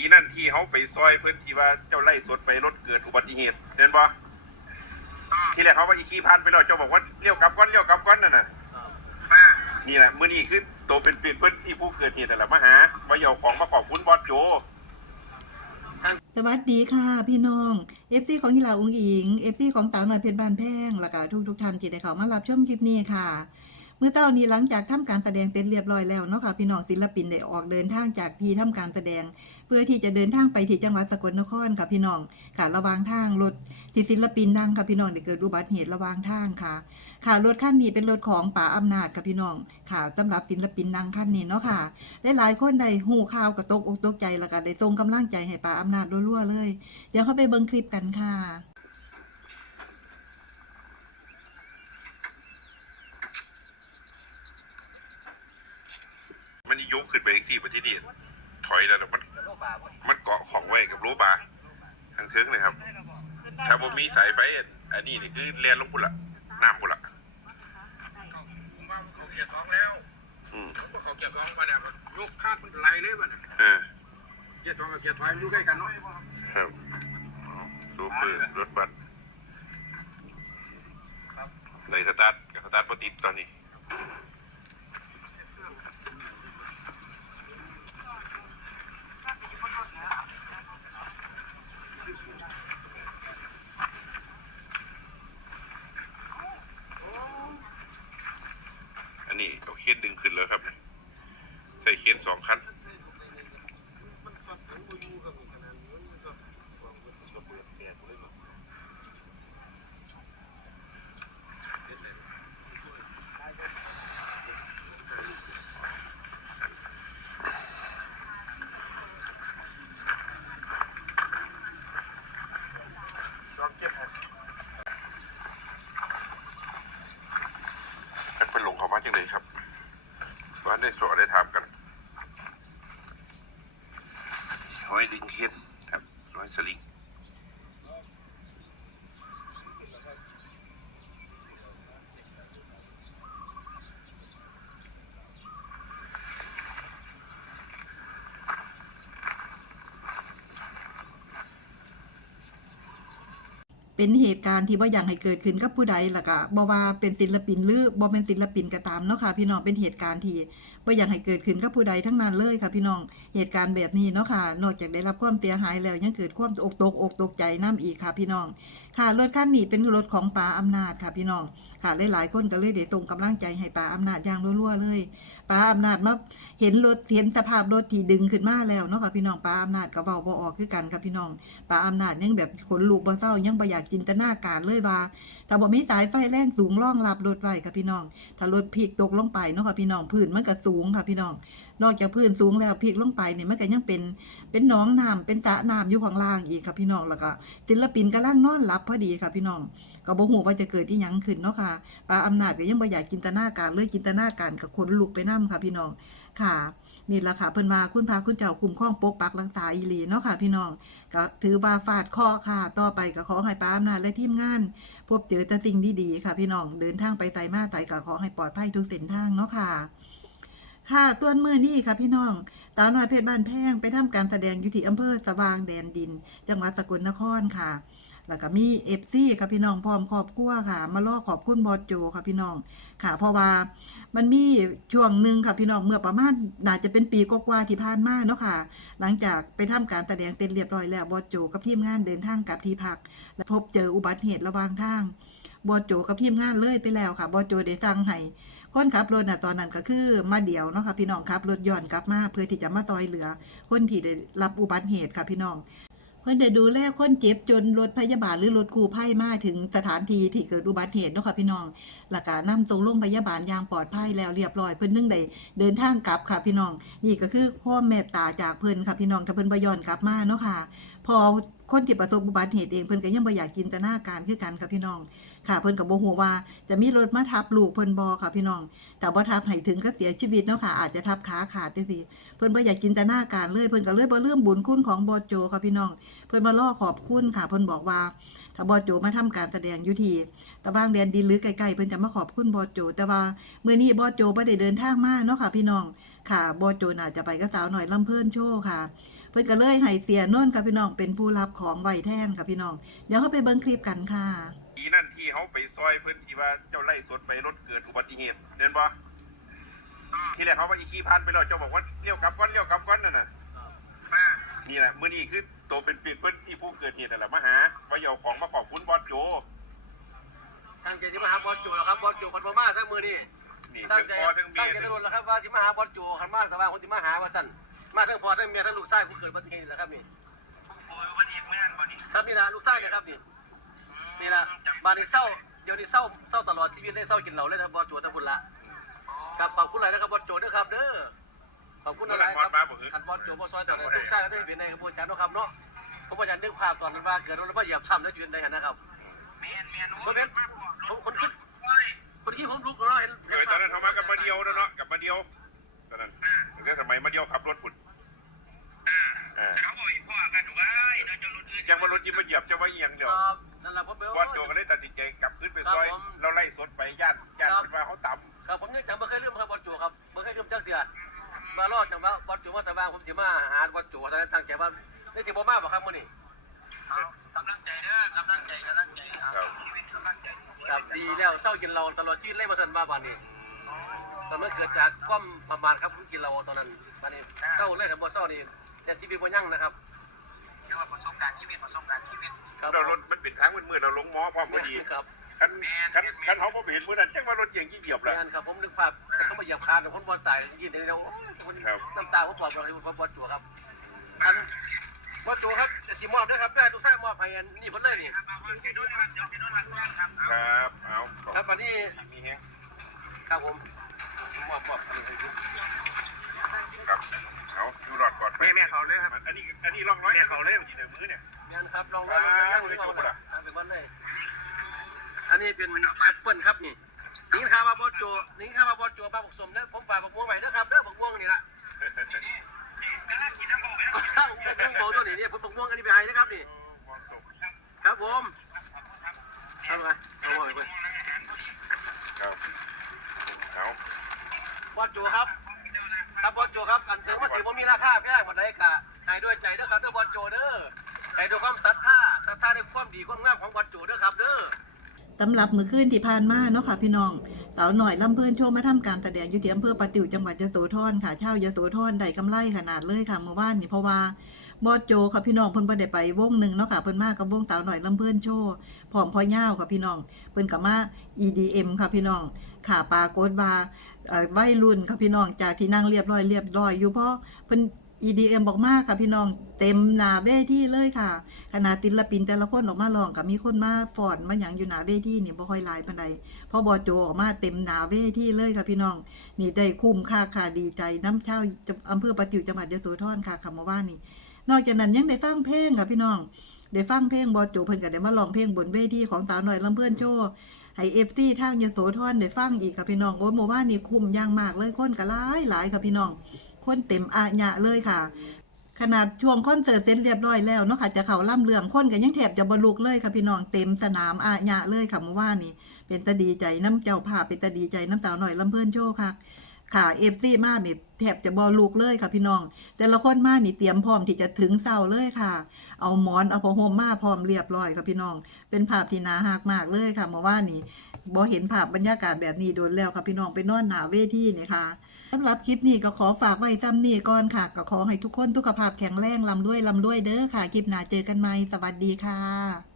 ปีนั่นที่เขาไปซอยเพื่อนที่ว่าเจ้าไล่สดไปรถเกิดอุบัติเหตุเห็นบ่ที่แรกเขาว่าอีขี่พันไปแล้วเจ้าบอกว่าเลี้ยวกลับก้อนเลี้ยวกลับก้อนนั่นน่ะอ่านี่แหละมื้อนี้คือโตเป็นเปลี่ยนเพื่อนที่ผู้เกิดเหตุนั่นแหละมาหาว่าเอาของมาขอบคุณบอสโจสวัสดีค่ะพี่น้อง FC ของกีฬาอุ้งอิง FC ของสาวหน่อยเพชรบานแพงแล้วก็ทุกทุกๆท่านที่ได้เข้ามารับชมคลิปนี้ค่ะ เมื่อเจ้านี้หลังจากทำการแสดงเสร็จเรียบร้อยแล้วเนาะค่ะพี่น้องศิลปินได้ออกเดินทางจากที่ทำการแสดง เพื่อที่จะเดินทางไปที่จังหวัดสกลนครค่ะพี่น้องค่ะระหว่างทางรถที่ศิลปินนั่งค่ะพี่น้องได้เกิดอุบัติเหตุระหว่างทางค่ะ ค่ะรถคันนี้เป็นรถของป๋าอำนาจค่ะพี่น้องค่ะสำหรับศิลปินนั่งคันนี้เนาะค่ะได้หลายคนได้หูข่าวกระตกอกตกใจแล้วก็ได้ส่งกำลังใจให้ป๋าอำนาจรัวๆเลย เดี๋ยวเข้าไปเบิ่งคลิปกันค่ะ ยกขึ้นไปอีกที่ประเทศนี้ถอยแล้วมัน มันเกาะของไว้กับโลบาร์ทางเทิงเลยครับ ถ้าบ่มีสายไฟอันอันนี้นี่คือเลียนลงพุ่นละน้ำพุ่นละผมว่าเขาเกียร์ท้องแล้วอืมผมว่าเขาเกียร์ท้องมาเนี่ยมันยกคาดมันไหลเลยมันน่ะเออเกียร์ท้องกับเกียร์ถอยมันอยู่ใกล้กันเนาะครับโซเฟอร์รถบัสในสตาร์ทกับสตาร์ทพอติดตอนนี้ อันนี้ เคียนดึงขึ้นแล้วครับ ใส่เคียนสองคัน ลองเก็บ เป็นลงเขามาจังเลยครับว่าได้สอนได้ถามกันห้อยดึงเคียนครับห้อยสลิง เป็นเหตุการณ์ที่บ่อยากให้เกิดขึ้นกับผู้ใดล่ะก็บ่ว่าเป็นศิลปินหรือบ่เป็นศิลปินก็ตามเนาะค่ะพี่น้องเป็นเหตุการณ์ที่บ่อยากให้เกิดขึ้นกับผู้ใดทั้งนั้นเลยค่ะ พี่น้องเหตุการณ์แบบนี้เนาะค่ะ นอกจากได้รับความเสียหายแล้วยังเกิดความอกตกอกตกใจน้ำอีกค่ะ พี่น้องค่ะรถคันนี้เป็นรถของป๋าอำนาจค่ะพี่น้องค่ะหลายๆคนก็เลยได้ส่งกำลังใจให้ป๋าอำนาจอย่างรัวๆเลยป๋าอำนาจมาเห็นรถเห็นสภาพรถที่ดึงขึ้นมาแล้วเนาะค่ะพี่น้องป๋าอำนาจก็เว้าบ่ออกคือกันค่ะพี่น้องป๋าอำนาจยังแบบขนลุกบ่เศร้ายังบ่อยากจินตนาการเลยว่าถ้าบ่มีสายไฟแรงสูงรองรับรถไว้ค่ะพี่น้อง ถ้ารถพลิกตกลงไปเนาะค่ะพี่น้องพื้นมันก็สูงค่ะพี่น้อง นอกจากพื้นสูงแล้วพลิกลงไปเนี่ยมันก็ยังเป็นเป็นหนองน้ำเป็นสระน้ำอยู่ข้างล่างอีกค่ะพี่น้องแล้วก็ศิลปินกำลังนอนหลับพอดีค่ะพี่น้องก็บ่ฮู้ว่าจะเกิดอีหยังขึ้นเนาะค่ะปลาอำนาจก็ยังบ่อยากจินตนาการเลยจินตนาการกับคนลุกไปนํค่ะพี่น้องค่ะนี่ละค่ะเพิ่นว่าคุณพาคุณเจ้าคุ้มครองปกปักรักษาอีหลีเนาะค่ะ พี่น้องก็ถือว่าฟาดเคอค่ะ ต่อไปก็ขอให้ปลาอำนาจและทีมงาน พบเจอแต่สิ่งดีๆค่ะ พี่น้องเดินทางไปไสมาไสก็ขอให้ปลอดภัยทุกเส้นทางเนาะค่ะ ค่ะตัวนมือนี่ค่ะพี่น้องสาวน้อยเพชรบ้านแพงไปทำการแสดงอยู่ที่อำเภอสว่างแดนดิน จังหวัดสกลนครค่ะ แล้วก็มีเอฟซีค่ะพี่น้องพร้อมครอบครัวค่ะ มาล่อขอบคุณบอสโจค่ะพี่น้องค่ะ เพราะว่ามันมีช่วงหนึ่งค่ะพี่น้องเมื่อประมาณน่าจะเป็นปีกว่าที่ผ่านมาเนาะค่ะ หลังจากไปทำการแสดงเต็มเรียบร้อยแล้วบอสโจกับทีมงานเดินทางกลับที่พัก และพบเจออุบัติเหตุระหว่างทาง บอโจกับทีมงานเลยไปแล้วค่ะบอโจได้สั่งให้คนขับรถน่ะตอนนั้นก็คือมาเดี่ยวเนาะค่ะพี่น้องขับรถย้อนกลับมาเพื่อที่จะมาต่อยเหลือ คนที่ได้รับอุบัติเหตุค่ะพี่น้อง เพื่อนได้ดูแลคนเจ็บจนรถพยาบาลหรือรถกู้ภัยมาถึงสถานที่ที่เกิดอุบัติเหตุเนาะค่ะพี่น้องหลักการนำตรงโรงพยาบาลอย่างปลอดภัยแล้วเรียบร้อยเพิ่อนนึงได้เดินทางกลับค่ะพี่น้อง นี่ก็คือความเมตตาจากเพิ่อนค่ะพี่น้องถ้าเพิ่อนบย้อนกลับมาเนาะค่ะพอ คนที่ประสบอุบัติเหตุเองเพิ่นก็ยังบ่อยากจินตนาการคือกันค่ะพี่น้อง ค่ะ เพิ่นก็บ่ฮู้ว่าจะมีรถมาทับลูกเพิ่นบ่ค่ะพี่น้อง แต่บ่ทับให้ถึงก็เสียชีวิตเนาะค่ะอาจจะทับขาขาดจังซี่เพิ่นบ่อยากจินตนาการเลยเพิ่นก็เลยบ่ลืมบุญคุณของบอโจค่ะพี่น้อง เพิ่นมาล่อขอบคุณค่ะเพิ่นบอกว่าถ้าบอโจมาทำการแสดงอยู่ที่ตะบางแดนดินหรือไกลๆเพิ่นจะมาขอบคุณบอโจ แต่ว่ามื้อนี้บอโจบ่ได้เดินทางมาเนาะค่ะพี่น้อง ค่ะบอโจน่าจะไปกับสาวหน่อยลำเพิ่นโชว์ค่ะ เพิ่นก็เลยให้เสียโน่นค่ะพี่น้องเป็นผู้รับของไว้แทนค่ะพี่น้อง เดี๋ยวเขาไปเบิ่งคลิปกันค่ะ ทีนั่นที่เขาไปซอยเพิ่นที่ว่าเจ้าไล่สดไปรถเกิดอุบัติเหตุเห็นบ่ที่แรกเขาว่าอีขี่ผ่านไปแล้วเจ้าบอกว่าเลี้ยวกลับก่อนเลี้ยวกลับก่อนนั่นน่ะมานี่แหละมื้อนี้คือโตเป็นเปลี่ยนเพิ่นที่ผู้เกิดเหตุนั่นแหละมาหาว่าเอาของมาขอบคุณบอสโจตั้งใจที่มาหาบอลจูแล้วครับบอลจูคนบ่มาซะมือนี่ นี่ตั้ทั้งงใจพ่อทั้งเมีตั้ยงใจตลอดแล้วครับว่าที่มาหาบอลจูคันมาสบายคนที่มาหาว่าสั่นมาทั้งพ่อทั้งเมียทั้งลูกชายผู้เกิดอุบัติเหตุแล้วครับนี่โอ้ยวันนี้เมื่อนวันนี้ครับนี่นะลูกชายนะครับนี่นี่นะมาในเศร้าเดี๋ยวนี้เศร้าเศร้าตลอดชีวิตได้เศร้ากินเหล้าเลยนะบอลจูตะบุญละครับขอบคุณหลายนะครับบอลจูด้วยครับเด้อขอบคุณหลายครับขันบอลจูบอลซอยแต่ละลูกชายก็ได้เป็นในกระบวนการนะครับเนาะผมอาจารย์นึกภาพตอนว่าเกิดรถมาเหยียบซ้ำแล้วชีวิตในนะครับเมียนเมียนคนเต่ำครับผมยังจำไม่เคยลืมครับบอลจูครับไม่เคยลืมจักเดือมารอดจังว่าบอลจูว่าสบายผมสิมาหาบอลจูตอนนั้นตั้งใจว่าได้สิบ่มาบ่ครับมื้อนี้เอากำลังใจเด้อกำลังใจกำลังใจเอาชีวิตกำลังใจครับดีแล้วเศร้ากินเราตลอดชีวิตเลยบ่ซั่นว่าบานนี้ตอนนั้นเกิดจากความประมาทครับผมกินเราตอนนั้นบานนี้เศร้าเลยครับบ่เศร้านี่แต่ชีวิตบ่ยั่งนะครับเรียกว่าประสบการณ์ชีวิตประสบการณ์ชีวิตครับเรารถมันเป็นทางมืดๆเราลงหมอพร้อมพอดีครับ คันคันคันเขาบ่เห็นมื้อนั้นจังว่ารถเอียงกี่เหยียบล่ะงานครับผมนึกภาพเขามาเหยียบคานคนบอลตายยินเดียวโอ้ยคนน้ำตาผมบอกเลยว่าบอลจูครับอันบอลจูครับจะสิมอบด้วยครับได้ทุกสร้างมอบให้อันนี่เพิ่นเลยนี่ครับเอาเดี๋ยวโดนครับเดี๋ยวโดนรับครับครับเอาครับวันนี้มีแฮงครับผมมอบมอบอันนี้ให้ดูครับเอาอยู่รอดก่อนแม่แม่เขาเลยครับ อันนี้อันนี้ร่องร้อยเขาเล่มที่ในมือเนี่ย งานครับลองได้ลองได้ลองได้ลองได้เป็นวันเลย อันนี้เป็นแอปเปิลครับนี่นี่ข้าวบอโจนี่ข้าวบอโจปลาผสมเนี่ยผมฝากผักม่วงไว้นะครับเด้อผักม่วงนี่ละกำลังกินน้ำโบม่ผักม่วงตัวนี้เนี่ยผมผักม่วงอันนี้ไปให้นะครับนี่เหมาะสมครับผมเอาไปเอาไปไปครับเอาบอโจครับครับบอโจครับกันถึงว่าสีผมมีราคาแพงกว่าใดกะให้ด้วยใจเด้อครับเด้อบอโจเด้อให้ด้วยความศรัทธาศรัทธาในความดีความงามของบอโจเด้อครับเด้อ สำหรับมือคืนที่ผ่านมาเนาะค่ะพี่น้องสาวหน่อยลำเพิ่อนโชว์มาทำการแสดงอยู่ที่อำเภอปะติวจังหวัดยโสธรค่ะเช่ายโสธรได้กำไรขนาดเลยค่ะเมื่อวานนี่เพราะว่าบอสโจค่ะพี่น้องเพิ่นบ่ได้ไปวงหนึ่งเนาะค่ะเพิ่นมากับวงสาวหน่อยลำเพิ่อนโชว์พร้อมพ่อย่าวค่ะพี่น้องเพิ่นก็มา EDM ค่ะพี่น้องค่ะปรากฏว่าวัยรุ่นค่ะพี่น้องจากที่นั่งเรียบร้อยเรียบร้อยอยู่เพราะเพิ่น EDM บอกมากค่ะพี่น้องเต็มหนาเวทีเลยค่ะขณะศิลปินแต่ละคนออกมาร้องก็มีคนมาฟอนมาหยังอยู่หนาเวทีนี่บ่ค่อยหลายปานใดพราะบอโจออกมาเต็มหนาเวทีเลยค่ะพี่น้อง นี่ได้คุ้มค่าค่ะดีใจน้ำเช่าอำเภอปะติวจังหวัดยโสธรค่ะคำว่านี่ นอกจากนั้นยังได้ฟังเพลงค่ะพี่น้องได้ฟังเพลงบอโจเพิ่นก็ได้มาร้องเพลงบนเวทีของสาวน้อยลำเพื่อนโชว์ให้ FC ทางยโสธรได้ฟังอีกค่ะพี่น้องโอ้ยเมื่านี่คุ้มย่างมากเลยคนก็หลายหลายค่ะพี่น้อง คนเต็มอาญะเลยค่ะ ขนาดช่วงคอนเสิร์ตเสร็จเรียบร้อยแล้วเนาะค่ะ จะเข้าล่ำเรืองคนก็ยังแทบจะบรลุกเลยค่ะพี่น้องเต็มสนามอาญะเลยค่ะเมื่อวานนี่เป็นตาดีใจน้ำเจ้าภาพเป็นตาดีใจน้ำสาวหน่อยลำเพื่อนโชว์ค่ะค่ะเอฟซีมานี่แทบจะบอลูกเลยค่ะพี่น้อง แต่ละคนมานี่เตรียมพร้อมที่จะถึงเศร้าเลยค่ะ เอาหมอนเอาผ้าห่มมาพร้อมเรียบร้อยค่ะพี่น้อง เป็นภาพที่น่าฮักมากเลยค่ะเมื่อวานนี้บ่เห็นภาพบรรยากาศแบบนี้โดนแล้วค่ะพี่น้องไปนอนหนาเวทีเนี่ยค่ะ สำหรับคลิปนี้ก็ขอฝากไว้จำนี่ก่อนค่ะ ก็ขอให้ทุกคนสุขภาพแข็งแรงลำด้วยลำด้วยเด้อค่ะ คลิปหน้าเจอกันใหม่สวัสดีค่ะ